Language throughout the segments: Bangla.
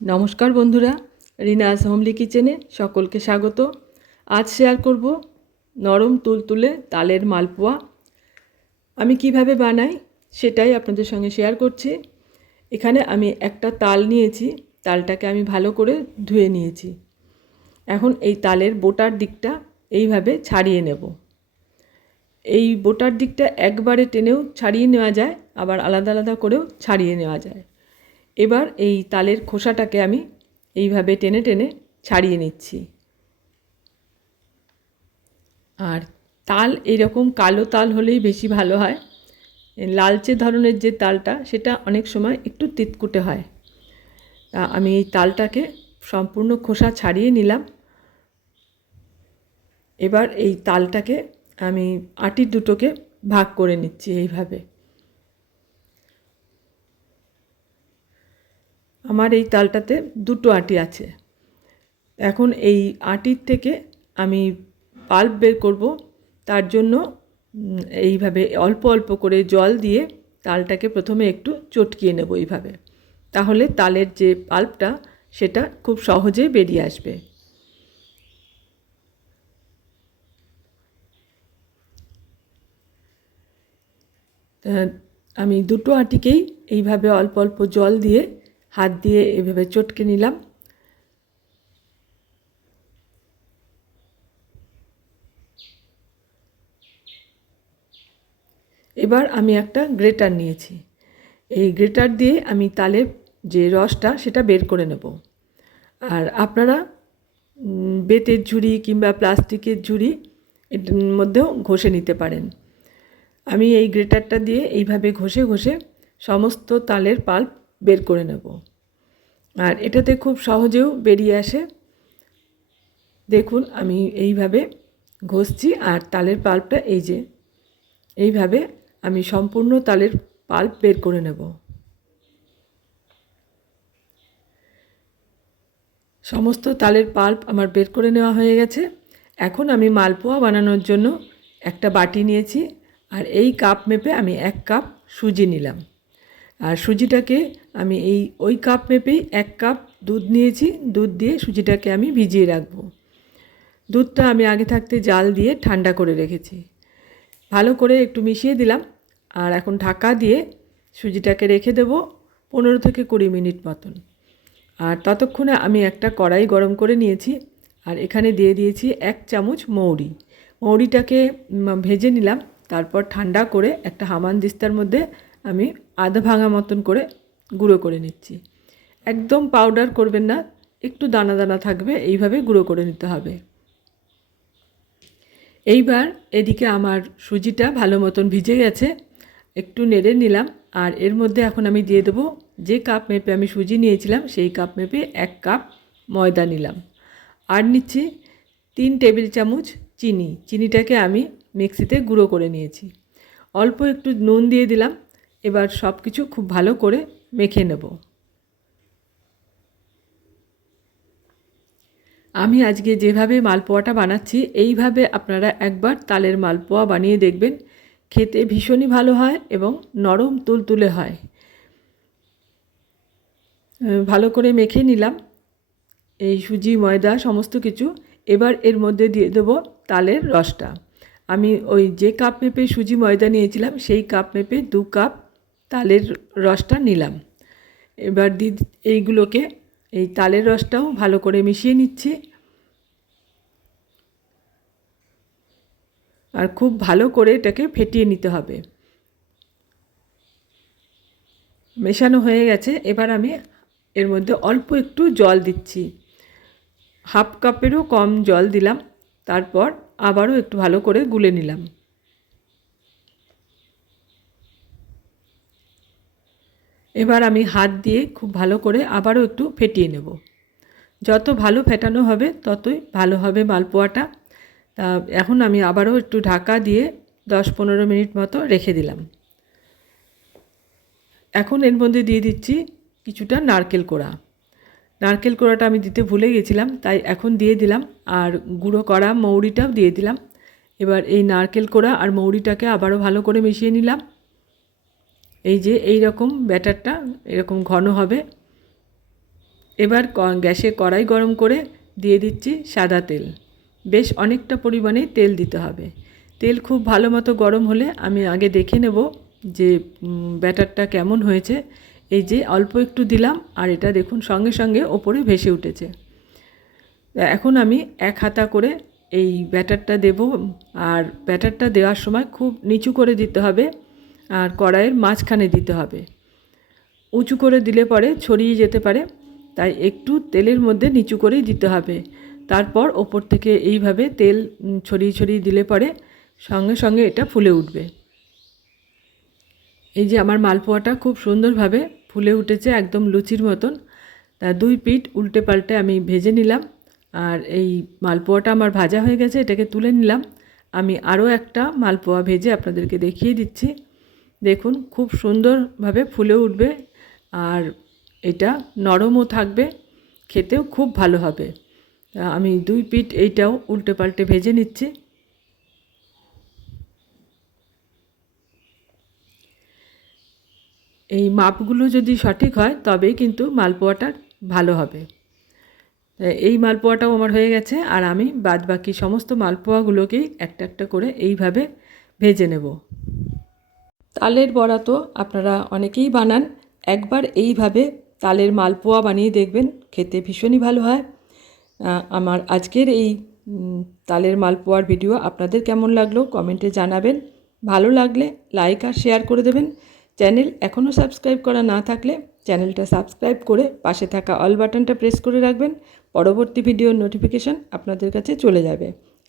নমস্কার বন্ধুরা রিনাস হোমলি কিচেনে সকলকে স্বাগত। আজ শেয়ার করব নরম তুলতুলে তালের মালপোয়া। আমি কীভাবে বানাই সেটাই আপনাদের সঙ্গে শেয়ার করছি। এখানে আমি একটা তাল নিয়েছি, তালটাকে আমি ভালো করে ধুয়ে নিয়েছি। এখন এই তালের বোটার দিকটা এইভাবে ছাড়িয়ে নেব। এই বোটার দিকটা একবারে টেনেও ছাড়িয়ে নেওয়া যায়, আবার আলাদা আলাদা করেও ছাড়িয়ে নেওয়া যায়। এবার এই তালের খোসাটাকে আমি এইভাবে টেনে টেনে ছাড়িয়ে নিচ্ছি। আর তাল এরকম কালো তাল হলেই বেশি ভালো হয়। লালচে ধরনের যে তালটা, সেটা অনেক সময় একটু তিতকুটে হয়। তা আমি এই তালটাকে সম্পূর্ণ খোসা ছাড়িয়ে নিলাম। এবার এই তালটাকে আমি আটির দুটোকে ভাগ করে নিচ্ছি এইভাবে। আমার এই তালটাতে দুটো আটি আছে। এখন এই আটির থেকে আমি পাল্প বের করব। তার জন্য এইভাবে অল্প অল্প করে জল দিয়ে তালটাকে প্রথমে একটু চটকিয়ে নেব এইভাবে। তাহলে তালের যে পাল্পটা, সেটা খুব সহজে বেরিয়ে আসবে। আমি দুটো আটিকেই এইভাবে অল্প অল্প জল দিয়ে হাত দিয়ে এভাবে চটকে নিলাম। এবার আমি একটা গ্রেটার নিয়েছি। এই গ্রেটার দিয়ে আমি তালের যে রসটা, সেটা বের করে নেব। আর আপনারা বেতের ঝুড়ি কিংবা প্লাস্টিকের ঝুড়ি এটার মধ্যেও ঘষে নিতে পারেন। আমি এই গ্রেটারটা দিয়ে এইভাবে ঘষে ঘষে সমস্ত তালের পাল্প বের করে নেব। আর এটাতে খুব সহজেও বেরিয়ে আসে। দেখুন, আমি এইভাবে ঘষছি আর তালের পাল্পটা এই যে, এইভাবে আমি সম্পূর্ণ তালের পাল্প বের করে নেব। সমস্ত তালের পাল্প আমার বের করে নেওয়া হয়ে গেছে। এখন আমি মালপোয়া বানানোর জন্য একটা বাটি নিয়েছি আর এই কাপ মেপে আমি এক কাপ সুজি নিলাম। আর সুজিটাকে আমি এই ওই কাপ মেপেই এক কাপ দুধ নিয়েছি। দুধ দিয়ে সুজিটাকে আমি ভিজিয়ে রাখব। দুধটা আমি আগে থাকতে জাল দিয়ে ঠান্ডা করে রেখেছি। ভালো করে একটু মিশিয়ে দিলাম আর এখন ঢাকা দিয়ে সুজিটাকে রেখে দেব পনেরো থেকে কুড়ি মিনিট মতন। আর ততক্ষণে আমি একটা কড়াই গরম করে নিয়েছি আর এখানে দিয়ে দিয়েছি এক চামচ মৌরি। মৌরিটাকে ভেজে নিলাম, তারপর ঠান্ডা করে একটা হামান দিস্তার মধ্যে আমি আধা ভাঙা মতন করে গুঁড়ো করে নিচ্ছি। একদম পাউডার করবেন না, একটু দানা দানা থাকবে, এইভাবে গুঁড়ো করে নিতে হবে। এইবার এদিকে আমার সুজিটা ভালো মতন ভিজে গেছে, একটু নেড়ে নিলাম, আর এর মধ্যে এখন আমি দিয়ে দেবো যে কাপ মেপে আমি সুজি নিয়েছিলাম, সেই কাপ মেপে এক কাপ ময়দা নিলাম। আর নিচ্ছি তিন টেবিল চামচ চিনি, চিনিটাকে আমি মিক্সিতে গুঁড়ো করে নিয়েছি। অল্প একটু নুন দিয়ে দিলাম এবার সব কিছু খুব ভালো করে মেখে নেব। আমি আজকে যেভাবে মালপোয়াটা বানাচ্ছি, এইভাবে আপনারা একবার তালের মালপোয়া বানিয়ে দেখবেন। খেতে ভীষণই ভালো হয় এবং নরম তুলতুলে হয়। ভালো করে মেখে নিলাম। এই সুজি, ময়দা, সমস্ত কিছু। এবার এর মধ্যে দিয়ে দেবো তালের রসটা। আমি ওই যে কাপ মেপে সুজি, ময়দা নিয়েছিলাম, সেই কাপ মেপে দু কাপ তালের রসটা নিলাম। এবার দি, এইগুলোকে, এই তালের রসটাও ভালো করে মিশিয়ে নিচ্ছি। আর খুব ভালো করে এটাকে ফেটিয়ে নিতে হবে। মেশানো হয়ে গেছে। এবার আমি এর মধ্যে অল্প একটু জল দিচ্ছি। হাফ কাপেরও কম জল দিলাম। তারপর আবারও একটু ভালো করে গুলে নিলাম। এবার আমি হাত দিয়ে খুব ভালো করে আবারও একটু ফেটিয়ে নেব। যত ভালো ফেটানো হবে, ততই ভালো হবে মালপোয়াটা। তা এখন আমি আবারও একটু ঢাকা দিয়ে দশ পনেরো মিনিট মতো রেখে দিলাম। এখন এর মধ্যে দিয়ে দিচ্ছি কিছুটা নারকেল কোড়া। নারকেল কোড়াটা আমি দিতে ভুলে গেছিলাম, তাই এখন দিয়ে দিলাম। আর গুঁড়ো করা মৌরিটাও দিয়ে দিলাম। এবার এই নারকেল কোড়া আর মৌরিটাকে আবারও ভালো করে মিশিয়ে নিলাম। এই যে এই রকম ব্যাটারটা এরকম ঘন হবে। এবার গ্যাসে কড়াই গরম করে দিয়ে দিচ্ছি সাদা তেল। বেশ অনেকটা পরিমাণে তেল দিতে হবে। তেল খুব ভালো মতো গরম হলে আমি আগে দেখে নেব যে ব্যাটারটা কেমন হয়েছে। এই যে অল্প একটু দিলাম আর এটা দেখুন সঙ্গে সঙ্গে ওপরে ভেসে উঠেছে। এখন আমি এক হাতা করে এই ব্যাটারটা দেব। আর ব্যাটারটা দেওয়ার সময় খুব নিচু করে দিতে হবে। আর কড়াইয়ের মাঝখানে দিতে হবে। উঁচু করে দিলে পরে ছড়িয়ে যেতে পারে, তাই একটু তেলের মধ্যে নিচু করেই দিতে হবে। তারপর ওপর থেকে এইভাবে তেল ছড়িয়ে ছড়িয়ে দিলে পরে সঙ্গে সঙ্গে এটা ফুলে উঠবে। এই যে আমার মালপোয়াটা খুব সুন্দরভাবে ফুলে উঠেছে, একদম লুচির মতন। তা দুই পিঠ উল্টে পাল্টে আমি ভেজে নিলাম। আর এই মালপোয়াটা আমার ভাজা হয়ে গেছে, এটাকে তুলে নিলাম। আমি আরও একটা মালপোয়া ভেজে আপনাদেরকে দেখিয়ে দিচ্ছি। দেখুন, খুব সুন্দরভাবে ফুলে উঠবে আর এটা নরমও থাকবে, খেতেও খুব ভালো হবে। আমি দুই পিঠ এইটাও উল্টে পাল্টে ভেজে নিচ্ছি। এই মাপগুলো যদি সঠিক হয়, তবেই কিন্তু মালপোয়াটা ভালো হবে। এই মালপোয়াটাও আমার হয়ে গেছে আর আমি বাদ বাকি সমস্ত মালপোয়াগুলোকেই একটা একটা করে এইভাবে ভেজে নেব। তালের বড়া তো আপনারা অনেকেই বানান, একবার এইভাবে তালের মালপোয়া বানিয়ে দেখবেন, খেতে ভীষণই ভালো হয়। আমার আজকের এই তালের মালপোয়ার ভিডিও আপনাদের কেমন লাগল কমেন্টে জানাবেন। ভালো লাগলে লাইক আর শেয়ার করে দেবেন। চ্যানেল এখনও সাবস্ক্রাইব করা না থাকলে চ্যানেলটা সাবস্ক্রাইব করে পাশে থাকা অল বাটনটা প্রেস করে রাখবেন। পরবর্তী ভিডিওর নোটিফিকেশান আপনাদের কাছে চলে যাবে।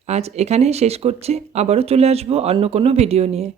আজ এখানেই শেষ করছি। আবারও চলে আসব অন্য কোনো ভিডিও নিয়ে।